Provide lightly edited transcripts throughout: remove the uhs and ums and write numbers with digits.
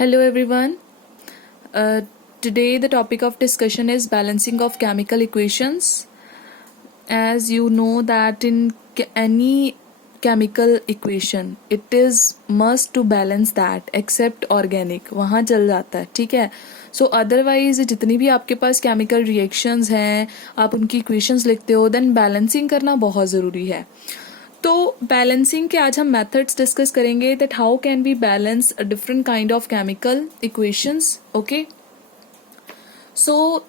Hello everyone. Today the topic of discussion is balancing of chemical equations. As you know that in any chemical equation it is must to balance that except organic, वहाँ चल जाता है, ठीक है. सो otherwise जितनी भी आपके पास chemical reactions हैं, आप उनकी इक्वेशंस लिखते हो, देन बैलेंसिंग करना बहुत ज़रूरी है. तो बैलेंसिंग के आज हम मेथड्स डिस्कस करेंगे that how can we balance different kind of chemical equations. Okay, so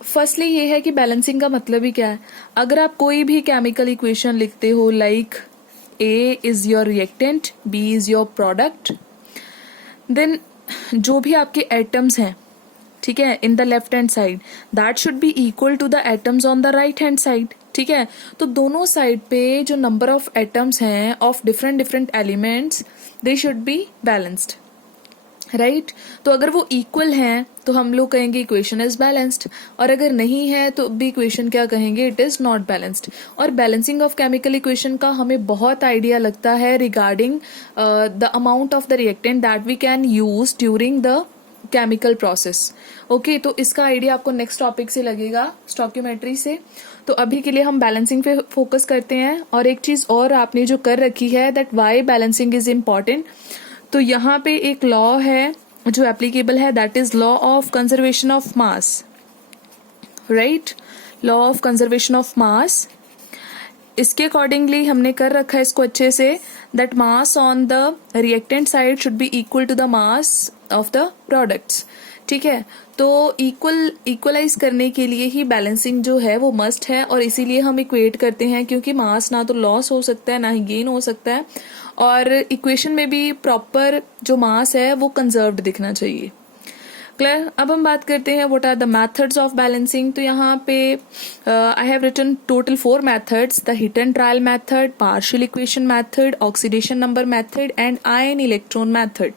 firstly ये है कि बैलेंसिंग का मतलब ही क्या है. अगर आप कोई भी केमिकल इक्वेशन लिखते हो like A is your reactant, B is your product, then जो भी आपके एटम्स हैं, ठीक है, in the left hand side that should be equal to the atoms on the right hand side. ठीक है, तो दोनों साइड पे जो नंबर ऑफ एटम्स हैं of different different elements they should be balanced, right. तो अगर वो इक्वल हैं तो हम लोग कहेंगे इक्वेशन इज बैलेंस्ड, और अगर नहीं है तो भी इक्वेशन क्या कहेंगे, इट इज नॉट बैलेंस्ड. और बैलेंसिंग ऑफ केमिकल इक्वेशन का हमें बहुत आइडिया लगता है regarding the amount of the reactant that we can use during the chemical process. Okay, तो इसका आइडिया आपको नेक्स्ट टॉपिक से लगेगा, स्टोइकियोमेट्री से. तो अभी के लिए हम बैलेंसिंग पे फोकस करते हैं. और एक चीज और आपने जो कर रखी है that why balancing is important, तो यहाँ पे एक लॉ है जो एप्लीकेबल है, that is law of conservation of mass, right. Law of conservation of mass, इसके अकॉर्डिंगली हमने कर रखा है इसको अच्छे से, that mass on the reactant side should be equal to the mass of the products. ठीक है, तो इक्वलाइज करने के लिए ही बैलेंसिंग जो है वो मस्ट है, और इसीलिए हम इक्वेट करते हैं क्योंकि मास ना तो लॉस हो सकता है ना ही गेन हो सकता है, और इक्वेशन में भी प्रॉपर जो मास है वो कंजर्व्ड दिखना चाहिए. क्लियर. अब हम बात करते हैं what are the methods of balancing. तो यहाँ पे I have written total 4 methods, the hit and trial method, partial equation method, oxidation number method and ion electron method.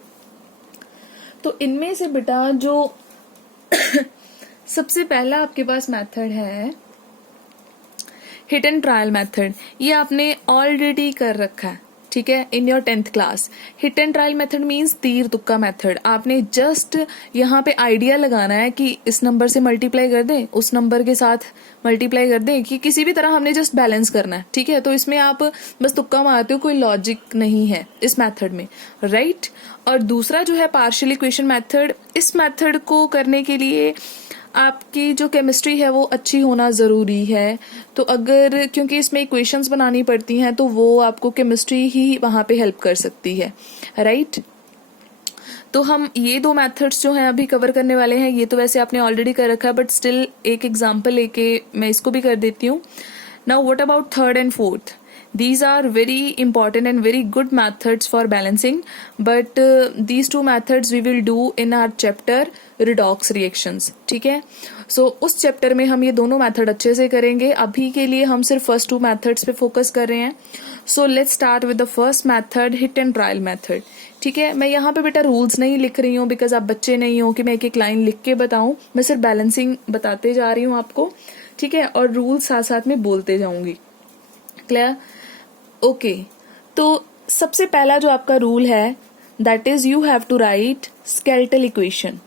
तो इनमें से बेटा जो सबसे पहला आपके पास मेथड है हिट एंड ट्रायल मेथड, ये आपने ऑलरेडी कर रखा है, ठीक है, in your 10th class. Hit and trial method means तीर तुक्का मेथड. आपने जस्ट यहाँ पे आइडिया लगाना है कि इस नंबर से मल्टीप्लाई कर दें, उस नंबर के साथ मल्टीप्लाई कर दें, कि किसी भी तरह हमने जस्ट बैलेंस करना है. ठीक है, तो इसमें आप बस तुक्का मारते हो, कोई लॉजिक नहीं है इस मेथड में, राइट. और दूसरा जो है पार्शियल इक्वेशन मेथड, इस मेथड को करने के लिए आपकी जो केमिस्ट्री है वो अच्छी होना ज़रूरी है. तो अगर क्योंकि इसमें इक्वेशंस बनानी पड़ती हैं तो वो आपको केमिस्ट्री ही वहाँ पे हेल्प कर सकती है, राइट. तो हम ये 2 मेथड्स जो हैं अभी कवर करने वाले हैं. ये तो वैसे आपने ऑलरेडी कर रखा है, बट स्टिल एक एग्जांपल लेके मैं इसको भी कर देती हूँ. Now what about 3rd and 4th? These are very important and very good methods for balancing, but these 2 methods we will do in our chapter redox reactions. ठीक है, so उस चैप्टर में हम ये दोनों मेथड अच्छे से करेंगे. अभी के लिए हम सिर्फ फर्स्ट 2 मेथड्स पे फोकस कर रहे हैं. So let's start with the first method, hit and trial method. ठीक है, मैं यहाँ पे बेटा रूल्स नहीं लिख रही हूँ बिकॉज आप बच्चे नहीं हो कि मैं एक एक लाइन लिख के बताऊँ. मैं सिर्फ बैलेंसिंग बताते जा रही हूँ आपको, ठीक है, और रूल्स साथ साथ में बोलते जाऊंगी. क्लियर. ओके, तो सबसे पहला जो आपका रूल है that is you have to write skeletal equation.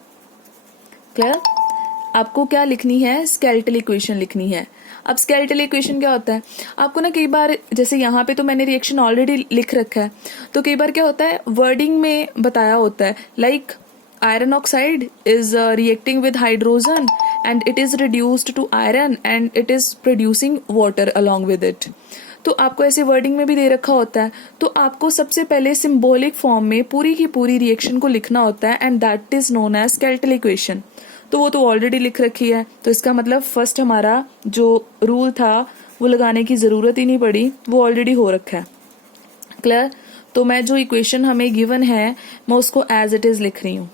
Clear. आपको क्या लिखनी है, स्केलेटल इक्वेशन लिखनी है. अब स्केलेटल इक्वेशन क्या होता है, आपको ना कई बार, जैसे यहाँ पे तो मैंने रिएक्शन ऑलरेडी लिख रखा है, तो कई बार क्या होता है वर्डिंग में बताया होता है, like iron oxide is reacting with hydrogen and it is reduced to iron and it is producing water along with it. तो आपको ऐसे वर्डिंग में भी दे रखा होता है, तो आपको सबसे पहले सिंबॉलिक फॉर्म में पूरी की पूरी रिएक्शन को लिखना होता है, and that is known as skeletal equation. तो वो तो ऑलरेडी लिख रखी है, तो इसका मतलब फर्स्ट हमारा जो रूल था वो लगाने की जरूरत ही नहीं पड़ी, वो ऑलरेडी हो रखा है. क्लियर. तो मैं जो इक्वेशन हमें गिवन है मैं उसको एज इट इज लिख रही हूँ.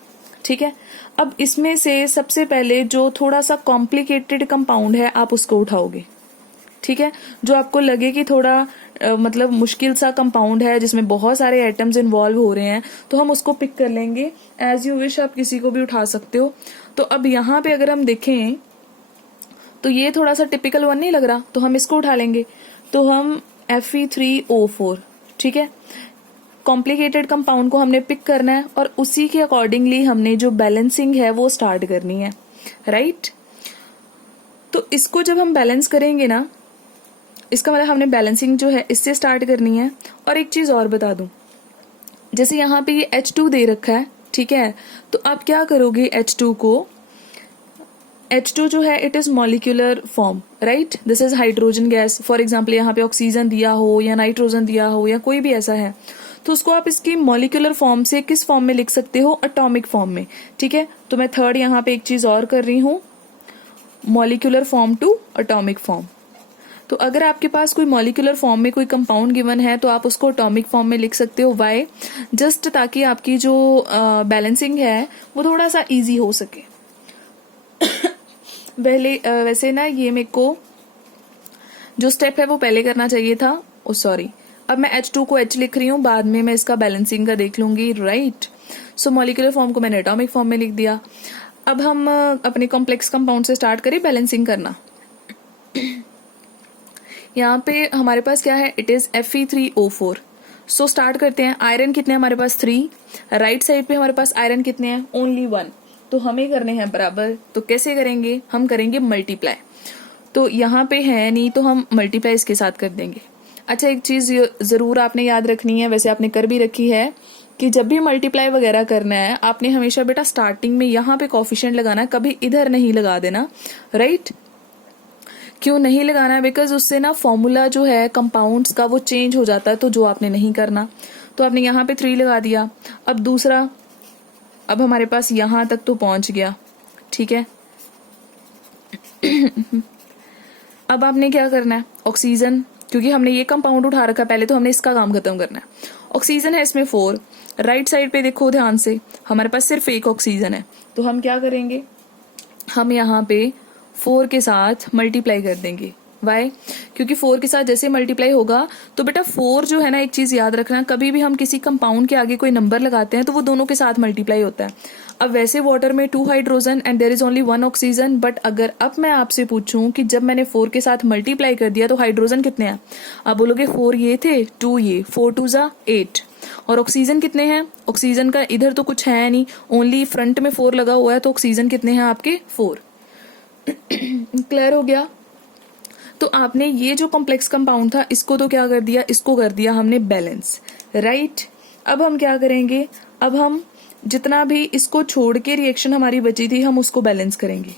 ठीक है, अब इसमें से सबसे पहले जो थोड़ा सा कॉम्प्लिकेटेड कंपाउंड है आप उसको उठाओगे. ठीक है, जो आपको लगे कि थोड़ा मतलब मुश्किल सा कंपाउंड है जिसमें बहुत सारे एटम्स इन्वॉल्व हो रहे हैं, तो हम उसको पिक कर लेंगे. एज यू विश, आप किसी को भी उठा सकते हो. तो अब यहाँ पे अगर हम देखें तो ये थोड़ा सा टिपिकल वन नहीं लग रहा, तो हम इसको उठा लेंगे. तो हम Fe3O4, ठीक है, कॉम्प्लिकेटेड कंपाउंड को हमने पिक करना है और उसी के अकॉर्डिंगली हमने जो बैलेंसिंग है वो स्टार्ट करनी है, राइट। तो इसको जब हम बैलेंस करेंगे ना, इसका मतलब हमने बैलेंसिंग जो है इससे स्टार्ट करनी है। और एक चीज और बता दूं, जैसे यहाँ पे ये H2 दे रखा है, ठीक है, तो आप क्या करोगे, H2 को, H2 जो है it is molecular form, right, this is hydrogen gas. For example यहाँ पे ऑक्सीजन दिया हो या नाइट्रोजन दिया हो या कोई भी ऐसा है, तो उसको आप इसकी मॉलिक्यूलर फॉर्म से किस फॉर्म में लिख सकते हो, एटॉमिक फॉर्म में, ठीक है। तो मैं थर्ड यहाँ पे एक चीज और कर रही हूँ, molecular form to atomic form. तो अगर आपके पास कोई मॉलिक्यूलर फॉर्म में कोई कंपाउंड गिवन है तो आप उसको एटॉमिक फॉर्म में लिख सकते हो, वाई, जस्ट ताकि आपकी जो बैलेंसिंग है वो थोड़ा सा इजी हो सके। वैसे ना ये मेरे को जो स्टेप है वो पहले करना चाहिए था, सॉरी, अब मैं H2 को H लिख रही हूँ, बाद में मैं इसका बैलेंसिंग का देख लूंगी, राइट। सो मॉलिक्यूलर फॉर्म को मैंने एटॉमिक फॉर्म में लिख दिया। अब हम अपने कॉम्प्लेक्स कंपाउंड से स्टार्ट करें बैलेंसिंग करना। यहाँ पे हमारे पास क्या है, it is Fe3O4। So start करते हैं। आयरन कितने हैं हमारे पास, 3। राइट साइड पे हमारे पास आयरन कितने हैं, ओनली 1। तो हमें करने हैं बराबर, तो कैसे करेंगे, हम करेंगे मल्टीप्लाई। तो यहाँ पे है नहीं तो हम मल्टीप्लाई इसके साथ कर देंगे। अच्छा, एक चीज जरूर आपने याद रखनी है, वैसे आपने कर भी रखी है, कि जब भी मल्टीप्लाई वगैरह करना है आपने हमेशा बेटा स्टार्टिंग में यहाँ पे कोफिशिएंट लगाना है, कभी इधर नहीं लगा देना, राइट। क्यों नहीं लगाना है, बिकॉज उससे ना फॉर्मूला जो है कंपाउंड्स का वो चेंज हो जाता है, तो जो आपने नहीं करना। तो आपने यहाँ पे 3 लगा दिया। अब दूसरा, अब हमारे पास यहाँ तक तो पहुंच गया, ठीक है। अब आपने क्या करना है, ऑक्सीजन, क्योंकि हमने ये कंपाउंड उठा रखा है, पहले तो हमने इसका काम खत्म करना है। ऑक्सीजन है इसमें 4। राइट साइड पे देखो ध्यान से, हमारे पास सिर्फ एक ऑक्सीजन है, तो हम क्या करेंगे, हम यहाँ पे 4 के साथ मल्टीप्लाई कर देंगे। वाई, क्योंकि 4 के साथ जैसे मल्टीप्लाई होगा तो बेटा 4 जो है ना, एक चीज याद रखना, कभी भी हम किसी कंपाउंड के आगे कोई नंबर लगाते हैं तो वो दोनों के साथ मल्टीप्लाई होता है। अब वैसे वाटर में 2 hydrogen and there is only 1 oxygen, but अगर अब मैं आपसे पूछूं कि जब मैंने 4 के साथ मल्टीप्लाई कर दिया तो हाइड्रोजन कितने हैं, आप बोलोगे 4 ये थे, 2 ये, 4 2 जा 8। और ऑक्सीजन कितने हैं, ऑक्सीजन का इधर तो कुछ है नहीं, ओनली फ्रंट में 4 लगा हुआ है, तो ऑक्सीजन कितने हैं आपके, 4। क्लियर हो गया। तो आपने ये जो कॉम्प्लेक्स कंपाउंड था इसको तो क्या कर दिया, इसको कर दिया हमने बैलेंस, राइट। अब हम क्या करेंगे, अब हम जितना भी इसको छोड़ के रिएक्शन हमारी बची थी हम उसको बैलेंस करेंगे।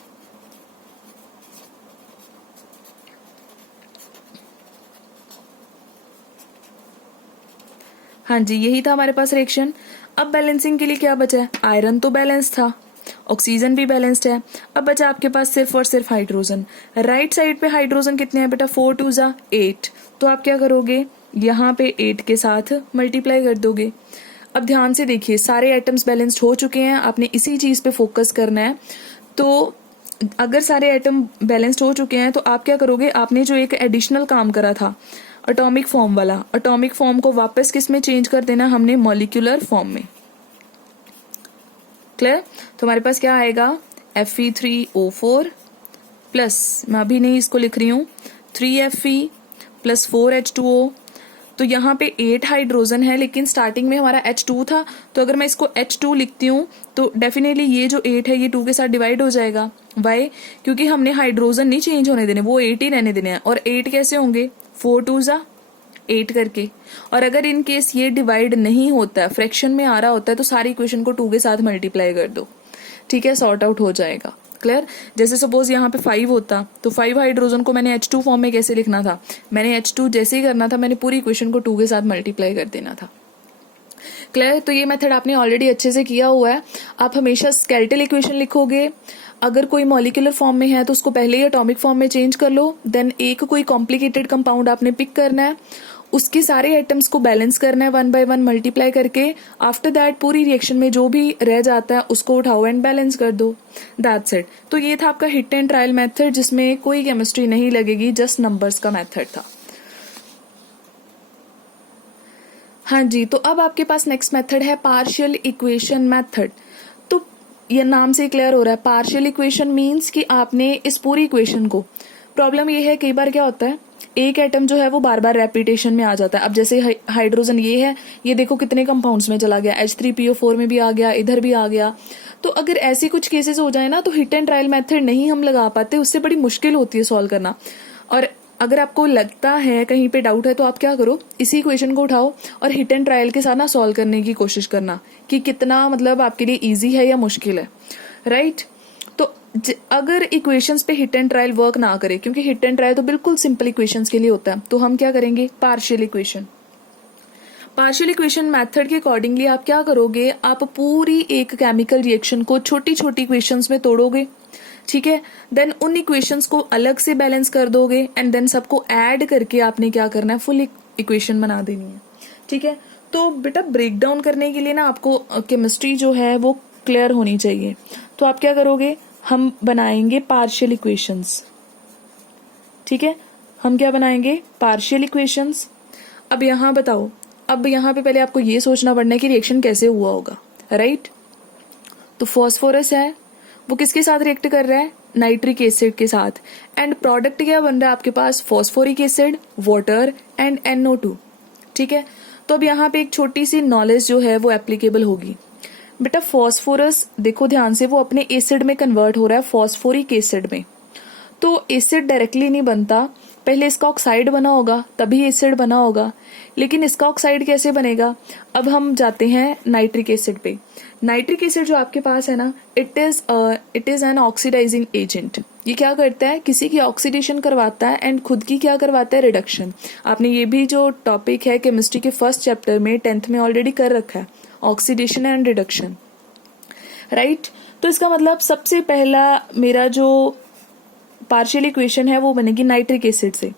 हाँ जी, यही था हमारे पास रिएक्शन। अब बैलेंसिंग के लिए क्या बचा है, आयरन तो बैलेंस था, ऑक्सीजन भी बैलेंस्ड है, अब बचा आपके पास सिर्फ और सिर्फ हाइड्रोजन। राइट साइड पे हाइड्रोजन कितने हैं बेटा, 4 2 जा 8। तो आप क्या करोगे, यहाँ पे 8 के साथ मल्टीप्लाई कर दोगे। अब ध्यान से देखिए, सारे एटम्स बैलेंस्ड हो चुके हैं, आपने इसी चीज पे फोकस करना है। तो अगर सारे एटम बैलेंस्ड हो चुके हैं तो आप क्या करोगे, आपने जो एक एडिशनल काम करा था एटॉमिक फॉर्म वाला, एटॉमिक फॉर्म को वापस किस में चेंज कर देना, हमने मॉलिक्यूलर फॉर्म में। क्लियर। तो हमारे पास क्या आएगा, Fe3O4 प्लस, मैं अभी नहीं इसको लिख रही हूँ, 3Fe प्लस 4H2O। तो यहाँ पे 8 हाइड्रोजन है, लेकिन स्टार्टिंग में हमारा H2 था, तो अगर मैं इसको H2 लिखती हूँ तो डेफिनेटली ये जो 8 है ये 2 के साथ डिवाइड हो जाएगा। वाई, क्योंकि हमने हाइड्रोजन नहीं चेंज होने देने, वो 8 ही रहने देने हैं। और 8 कैसे होंगे, 4 2 जा 8 करके। और अगर इन केस ये डिवाइड नहीं होता है, फ्रैक्शन में आ रहा होता है, तो सारी इक्वेशन को 2 के साथ मल्टीप्लाई कर दो, ठीक है, सॉर्ट आउट हो जाएगा। क्लियर। जैसे सपोज यहाँ पे 5 होता तो 5 हाइड्रोजन को मैंने H2 फॉर्म में कैसे लिखना था, मैंने H2 जैसे ही करना था, मैंने पूरी इक्वेशन को 2 के साथ मल्टीप्लाई कर देना था। क्लियर। तो ये मेथड आपने ऑलरेडी अच्छे से किया हुआ है। आप हमेशा स्केलेटल इक्वेशन लिखोगे, अगर कोई मॉलिक्यूलर फॉर्म में है तो उसको पहले ही एटॉमिक फॉर्म में चेंज कर लो, देन एक कोई कॉम्प्लिकेटेड कंपाउंड आपने पिक करना है, उसके सारे एटम्स को बैलेंस करना है 1 बाय 1 मल्टीप्लाई करके। आफ्टर दैट पूरी रिएक्शन में जो भी रह जाता है उसको उठाओ एंड बैलेंस कर दो, दैट्स इट। तो ये था आपका हिट एंड ट्रायल मेथड, जिसमें कोई केमिस्ट्री नहीं लगेगी, जस्ट नंबर्स का मेथड था। हाँ जी, तो अब आपके पास नेक्स्ट मेथड है पार्शियल इक्वेशन मेथड। तो ये नाम से क्लियर हो रहा है, पार्शियल इक्वेशन मीन्स कि आपने इस पूरी इक्वेशन को, प्रॉब्लम ये है कई बार क्या होता है एक एटम जो है वो बार बार रेपिटेशन में आ जाता है। अब जैसे हाइड्रोजन ये है, ये देखो कितने कंपाउंड्स में चला गया, H3PO4 में भी आ गया, इधर भी आ गया। तो अगर ऐसी कुछ केसेस हो जाए ना तो हिट एंड ट्रायल मेथड नहीं हम लगा पाते, उससे बड़ी मुश्किल होती है सॉल्व करना। और अगर आपको लगता है कहीं पे डाउट है तो आप क्या करो, इसी इक्वेशन को उठाओ और हिट एंड ट्रायल के साथ ना सॉल्व करने की कोशिश करना कि कितना मतलब आपके लिए इजी है या मुश्किल है, राइट। तो अगर इक्वेशंस पे हिट एंड ट्रायल वर्क ना करे, क्योंकि हिट एंड ट्रायल तो बिल्कुल सिंपल इक्वेशंस के लिए होता है, तो हम क्या करेंगे, partial equation. Partial equation method के अकॉर्डिंगली आप क्या करोगे, आप पूरी एक केमिकल रिएक्शन को छोटी छोटी इक्वेशंस में तोड़ोगे, ठीक है। देन उन इक्वेशंस को अलग से बैलेंस कर दोगे एंड देन सबको ऐड करके आपने क्या करना है, फुल इक्वेशन बना देनी है, ठीक है। तो बेटा ब्रेक डाउन करने के लिए ना आपको केमिस्ट्री जो है वो क्लियर होनी चाहिए। तो आप क्या करोगे, हम बनाएंगे पार्शियल इक्वेशंस, ठीक है। हम क्या बनाएंगे, पार्शियल इक्वेशंस। अब यहाँ बताओ, अब यहाँ पे पहले आपको ये सोचना पड़ना है कि रिएक्शन कैसे हुआ होगा, राइट। तो फॉस्फोरस है, वो किसके साथ रिएक्ट कर रहा है, नाइट्रिक एसिड के साथ, एंड प्रोडक्ट क्या बन रहा है आपके पास, phosphoric acid, water and NO2, ठीक है। तो अब यहाँ पे एक छोटी सी नॉलेज जो है वो एप्लीकेबल होगी। बेटा फॉस्फोरस देखो ध्यान से, वो अपने एसिड में कन्वर्ट हो रहा है फॉस्फोरिक एसिड में। तो एसिड डायरेक्टली नहीं बनता, पहले इसका ऑक्साइड बना होगा तभी एसिड बना होगा। लेकिन इसका ऑक्साइड कैसे बनेगा, अब हम जाते हैं नाइट्रिक एसिड पे। नाइट्रिक एसिड जो आपके पास है ना, it is an oxidising agent. ये क्या करता है, किसी की ऑक्सीडेशन करवाता है एंड खुद की क्या करवाता है, रिडक्शन। आपने ये भी जो टॉपिक है केमिस्ट्री के फर्स्ट चैप्टर में 10th में ऑलरेडी कर रखा है, ऑक्सीडेशन एंड रिडक्शन, राइट। तो इसका मतलब सबसे पहला मेरा जो पार्शियल इक्वेशन है वो बनेगी नाइट्रिक एसिड से,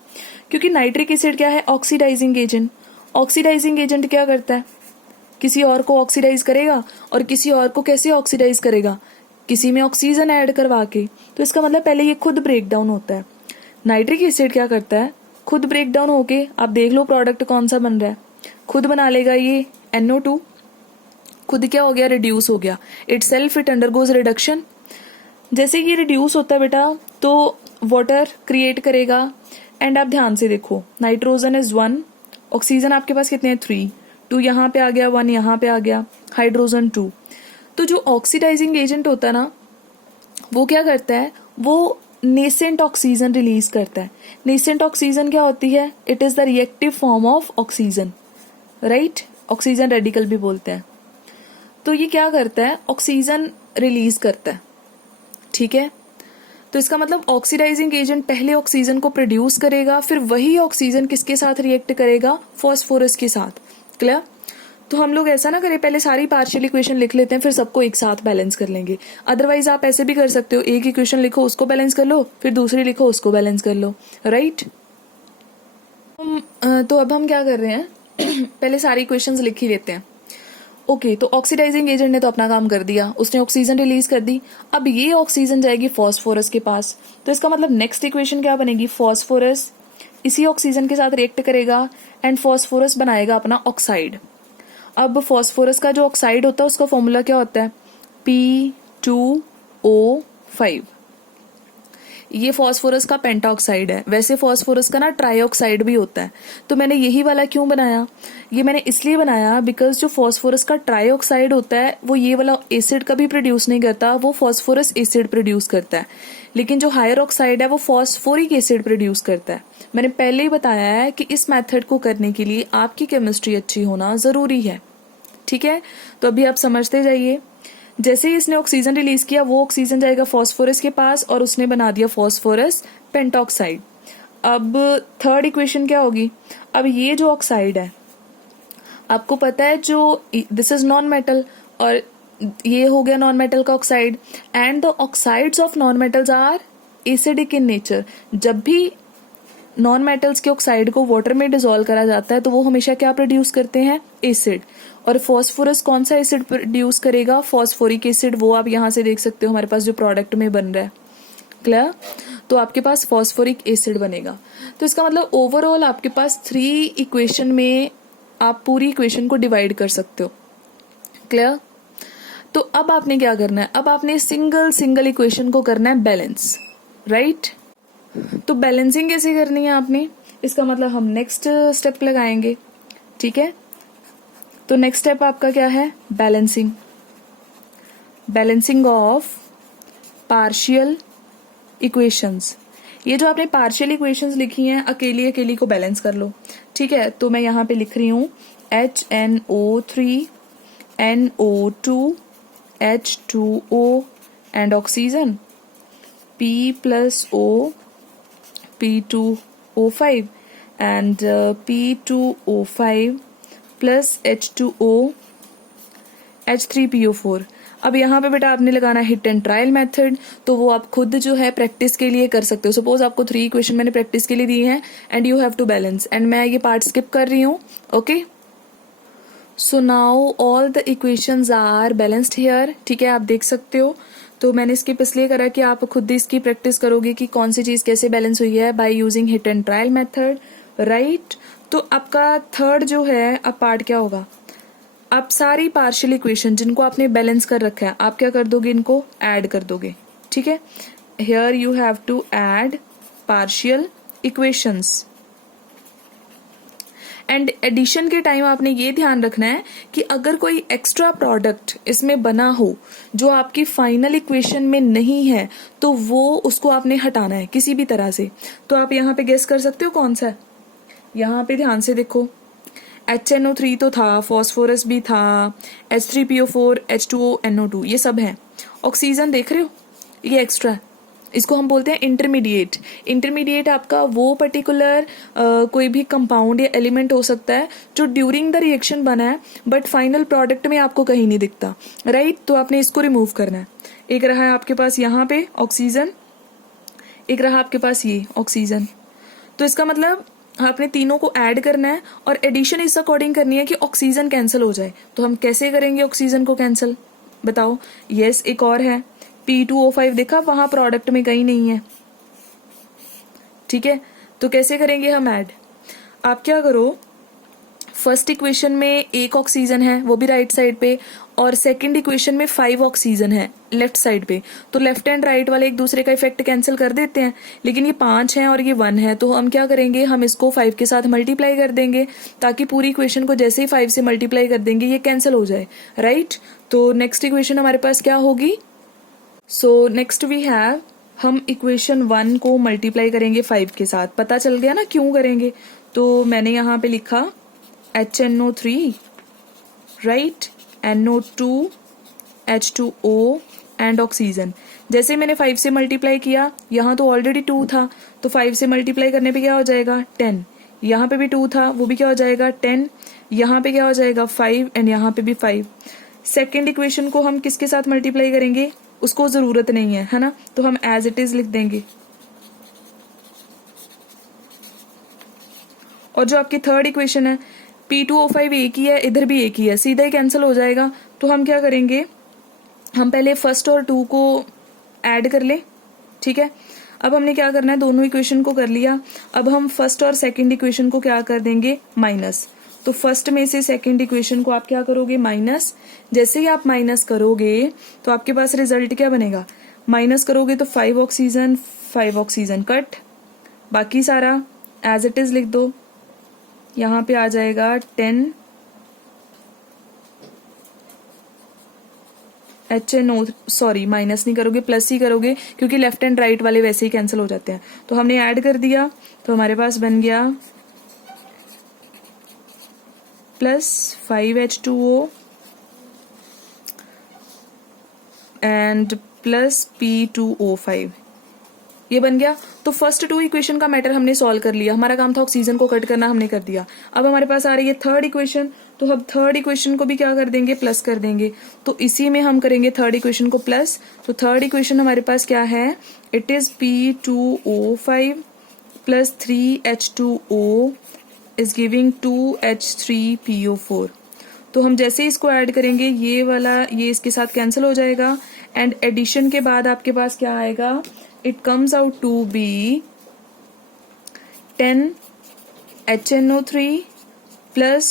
क्योंकि नाइट्रिक एसिड क्या है, ऑक्सीडाइजिंग एजेंट। ऑक्सीडाइजिंग एजेंट क्या करता है, किसी और को ऑक्सीडाइज करेगा, और किसी और को कैसे ऑक्सीडाइज करेगा, किसी में ऑक्सीजन ऐड करवा के। तो इसका मतलब पहले ये खुद ब्रेक डाउन होता है। नाइट्रिक एसिड क्या करता है, खुद ब्रेक डाउन होके, आप देख लो प्रोडक्ट कौन सा बन रहा है, खुद बना लेगा ये NO2, खुद क्या हो गया, रिड्यूस हो गया, इट अंडरगोज रिडक्शन। जैसे ये रिड्यूस होता है बेटा तो वाटर क्रिएट करेगा, एंड आप ध्यान से देखो, नाइट्रोजन इज 1, ऑक्सीजन आपके पास कितने हैं, 3, 2 यहाँ पे आ गया, 1 यहाँ पे आ गया, हाइड्रोजन 2। तो जो ऑक्सीडाइजिंग एजेंट होता है ना, वो क्या करता है, वो नेसेंट ऑक्सीजन रिलीज करता है। नेसेंट ऑक्सीजन क्या होती है, it is the reactive form of oxygen, right, oxygen radical भी बोलते हैं। तो ये क्या करता है, ऑक्सीजन रिलीज करता है, ठीक है। तो इसका मतलब ऑक्सीडाइजिंग एजेंट पहले ऑक्सीजन को प्रोड्यूस करेगा, फिर वही ऑक्सीजन किसके साथ रिएक्ट करेगा, फॉस्फोरस के साथ, क्लियर। तो हम लोग ऐसा ना करें, पहले सारी पार्शियल इक्वेशन लिख लेते हैं, फिर सबको एक साथ बैलेंस कर लेंगे। अदरवाइज आप ऐसे भी कर सकते हो, एक इक्वेशन लिखो उसको बैलेंस कर लो, फिर दूसरी लिखो उसको बैलेंस कर लो, राइट। तो अब हम क्या कर रहे हैं पहले सारी इक्वेशंस लिख ही लेते हैं। ओके, तो ऑक्सीडाइजिंग एजेंट ने तो अपना काम कर दिया, उसने ऑक्सीजन रिलीज कर दी। अब ये ऑक्सीजन जाएगी फॉस्फोरस के पास, तो इसका मतलब नेक्स्ट इक्वेशन क्या बनेगी, फॉस्फोरस इसी ऑक्सीजन के साथ रिएक्ट करेगा एंड फॉस्फोरस बनाएगा अपना ऑक्साइड। अब फॉस्फोरस का जो ऑक्साइड होता है उसका फॉर्मूला क्या होता है, P2O5। ये फॉस्फोरस का पेंटाऑक्साइड है, वैसे फॉस्फोरस का ना ट्राईऑक्साइड भी होता है। तो मैंने यही वाला क्यों बनाया, ये मैंने इसलिए बनाया बिकॉज जो फॉस्फोरस का ट्राईऑक्साइड होता है वो ये वाला एसिड कभी प्रोड्यूस नहीं करता, वो फॉस्फोरस एसिड प्रोड्यूस करता है। लेकिन जो हायर ऑक्साइड है वो फॉस्फोरिक एसिड प्रोड्यूस करता है। मैंने पहले ही बताया है कि इस मेथड को करने के लिए आपकी केमिस्ट्री अच्छी होना जरूरी है, ठीक है। तो अभी आप समझते जाइए, जैसे ही इसने ऑक्सीजन रिलीज किया वो ऑक्सीजन जाएगा फॉस्फोरस के पास और उसने बना दिया फॉस्फोरस पेंटॉक्साइड। अब थर्ड इक्वेशन क्या होगी, अब ये जो ऑक्साइड है आपको पता है जो दिस इज नॉन मेटल, और ये हो गया नॉन मेटल का oxide, and the oxides of non metals are acidic in nature. जब भी नॉन मेटल्स के ऑक्साइड को वाटर में डिसॉल्व करा जाता है तो वो हमेशा क्या प्रोड्यूस करते हैं, एसिड। और फॉस्फोरस कौन सा एसिड प्रोड्यूस करेगा, फॉस्फोरिक एसिड। वो आप यहाँ से देख सकते हो हमारे पास जो प्रोडक्ट में बन रहा है, क्लियर। तो आपके पास फॉस्फोरिक एसिड बनेगा। तो इसका मतलब ओवरऑल आपके पास 3 इक्वेशन में आप पूरी इक्वेशन को डिवाइड कर सकते हो, क्लियर। तो अब आपने क्या करना है, अब आपने सिंगल इक्वेशन को करना है बैलेंस, राइट। तो बैलेंसिंग कैसे करनी है आपने, इसका मतलब हम नेक्स्ट स्टेप लगाएंगे, ठीक है। तो नेक्स्ट स्टेप आपका क्या है, balancing, balancing of partial equations. ये जो आपने पार्शियल इक्वेशंस लिखी हैं अकेली अकेली को बैलेंस कर लो, ठीक है। तो मैं यहाँ पे लिख रही हूँ HNO3 NO2 H2O and oxygen P plus O P2O5 and P2O5 plus H2O H3PO4। अब यहाँ पे बेटा आपने लगाना हिट एंड ट्रायल मेथड, तो वो आप खुद जो है प्रैक्टिस के लिए कर सकते हो। सपोज आपको 3 इक्वेशन मैंने प्रैक्टिस के लिए दी हैं and you have to balance, एंड मैं ये पार्ट स्किप कर रही हूँ, okay. So now all the equations are balanced here, ठीक है, आप देख सकते हो। तो मैंने स्किप इसलिए करा कि आप खुद इसकी प्रैक्टिस करोगे कि कौन सी चीज कैसे बैलेंस हुई है by using hit and trial method, right. तो आपका थर्ड जो है अब पार्ट क्या होगा, आप सारी पार्शियल इक्वेशन जिनको आपने बैलेंस कर रखा है आप क्या कर दोगे, इनको ऐड कर दोगे, ठीक है। Here you have to add partial equations, and addition के टाइम आपने ये ध्यान रखना है कि अगर कोई एक्स्ट्रा प्रोडक्ट इसमें बना हो जो आपकी फाइनल इक्वेशन में नहीं है तो वो उसको आपने हटाना है किसी भी तरह से। तो आप यहाँ पे गेस कर सकते हो कौन सा है, यहाँ पे ध्यान से देखो, HNO3 तो था, फॉस्फोरस भी था, H3PO4 H2O NO2 ये सब है। ऑक्सीजन देख रहे हो, ये एक्स्ट्रा है, इसको हम बोलते हैं इंटरमीडिएट। इंटरमीडिएट आपका वो पर्टिकुलर कोई भी कंपाउंड या एलिमेंट हो सकता है जो ड्यूरिंग द रिएक्शन बना है बट फाइनल प्रोडक्ट में आपको कहीं नहीं दिखता, राइट। तो आपने इसको रिमूव करना है। एक रहा है आपके पास यहाँ पे ऑक्सीजन, एक रहा आपके पास ये ऑक्सीजन। तो इसका मतलब आपने तीनों को ऐड करना है और एडिशन इस अकॉर्डिंग करनी है कि ऑक्सीजन कैंसिल हो जाए। तो हम कैसे करेंगे ऑक्सीजन को कैंसिल, बताओ। यस, एक और है P2O5, देखा वहां प्रोडक्ट में कहीं नहीं है, ठीक है। तो कैसे करेंगे हम ऐड, आप क्या करो, फर्स्ट इक्वेशन में एक ऑक्सीजन है वो भी राइट साइड पे, और सेकंड इक्वेशन में 5 ऑक्सीजन है लेफ्ट साइड पे। तो लेफ्ट एंड राइट वाले एक दूसरे का इफेक्ट कैंसिल कर देते हैं, लेकिन ये 5 है और ये 1 है, तो हम क्या करेंगे, हम इसको 5 के साथ मल्टीप्लाई कर देंगे ताकि पूरी इक्वेशन को जैसे ही 5 से मल्टीप्लाई कर देंगे ये कैंसिल हो जाए, राइट। तो नेक्स्ट इक्वेशन हमारे पास क्या होगी, सो नेक्स्ट वी हैव, हम इक्वेशन 1 को मल्टीप्लाई करेंगे 5 के साथ। पता चल गया ना क्यों करेंगे, तो मैंने यहाँ पे लिखा HNO3 right, NO2 H2O and oxygen. जैसे मैंने 5 से मल्टीप्लाई किया, यहाँ तो ऑलरेडी 2 था तो 5 से मल्टीप्लाई करने पे क्या हो जाएगा 10, यहाँ पे भी 2 था वो भी क्या हो जाएगा 10, यहाँ पे क्या हो जाएगा 5 एंड यहाँ पे भी 5। सेकेंड इक्वेशन को हम किसके साथ मल्टीप्लाई करेंगे, उसको जरूरत नहीं है ना, तो हम एज इट इज लिख देंगे। और जो आपकी थर्ड इक्वेशन है P2O5 एक ही है, इधर भी एक ही है, सीधा ही कैंसिल हो जाएगा। तो हम क्या करेंगे, हम पहले फर्स्ट और 2 को ऐड कर ले, ठीक है। अब हमने क्या करना है, दोनों इक्वेशन को कर लिया, अब हम फर्स्ट और सेकंड इक्वेशन को क्या कर देंगे, माइनस। तो फर्स्ट में से सेकंड इक्वेशन को आप क्या करोगे, माइनस। जैसे ही आप माइनस करोगे तो आपके पास रिजल्ट क्या बनेगा, माइनस करोगे तो 5 ऑक्सीजन कट, बाकी सारा एज इट इज लिख दो। यहाँ पे आ जाएगा 10 HNO, सॉरी माइनस नहीं करोगे प्लस ही करोगे क्योंकि लेफ्ट एंड राइट वाले वैसे ही कैंसिल हो जाते हैं। तो हमने ऐड कर दिया तो हमारे पास बन गया plus 5H2O and plus P2O5, ये बन गया। तो फर्स्ट 2 इक्वेशन का मैटर हमने सॉल्व कर लिया, हमारा काम था ऑक्सीजन को कट करना, हमने कर दिया। अब हमारे पास आ रही है थर्ड इक्वेशन, तो हम थर्ड इक्वेशन को भी क्या कर देंगे, प्लस कर देंगे। तो इसी में हम करेंगे थर्ड इक्वेशन को प्लस। तो थर्ड इक्वेशन हमारे पास क्या है, it is P2O5 plus 3H2O is giving 2H3PO4। तो हम जैसे इसको ऐड करेंगे ये वाला ये इसके साथ कैंसिल हो जाएगा, एंड एडिशन के बाद आपके पास क्या आएगा, it comes out to be 10 HNO3 plus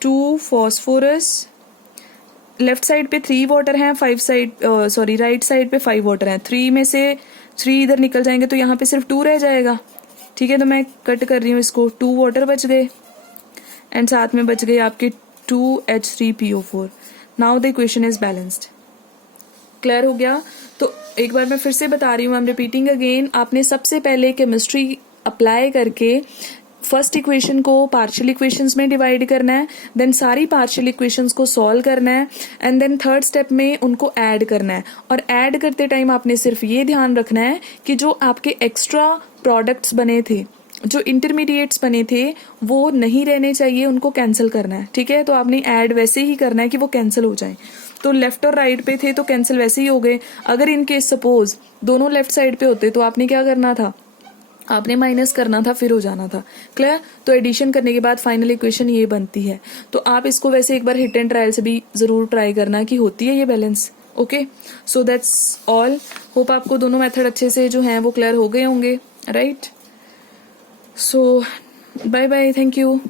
2 phosphorus। Left side पे 3 वाटर हैं, 5 साइड सॉरी राइट साइड पे 5 वाटर हैं। 3 में से 3 इधर निकल जाएंगे तो यहाँ पे सिर्फ 2 रह जाएगा, ठीक है, तो मैं कट कर रही हूँ इसको, 2 वाटर बच गए एंड साथ में बच गए आपके 2H3PO4। Now the equation is balanced. Clear हो गया? तो एक बार मैं फिर से बता रही हूँ, आई एम रिपीटिंग अगेन। आपने सबसे पहले केमिस्ट्री अप्लाई करके फर्स्ट इक्वेशन को पार्शियल इक्वेशंस में डिवाइड करना है, देन सारी पार्शियल इक्वेशंस को सॉल्व करना है एंड देन थर्ड स्टेप में उनको ऐड करना है। और ऐड करते टाइम आपने सिर्फ ये ध्यान रखना है कि जो आपके एक्स्ट्रा प्रोडक्ट्स बने थे, जो इंटरमीडिएट्स बने थे, वो नहीं रहने चाहिए, उनको कैंसिल करना है। ठीक है, तो आपने ऐड वैसे ही करना है कि वो कैंसिल हो जाए। तो लेफ्ट और राइट पे थे तो कैंसिल वैसे ही हो गए। अगर इन केस सपोज दोनों लेफ्ट साइड पे होते तो आपने क्या करना था, आपने माइनस करना था, फिर हो जाना था। क्लियर? तो एडिशन करने के बाद फाइनल इक्वेशन ये बनती है। तो आप इसको वैसे एक बार हिट एंड ट्रायल से भी जरूर ट्राई करना कि होती है ये balance. Okay, so that's all. Hope आपको दोनों मेथड अच्छे से जो हैं वो क्लियर हो गए होंगे, right? So bye bye, thank you.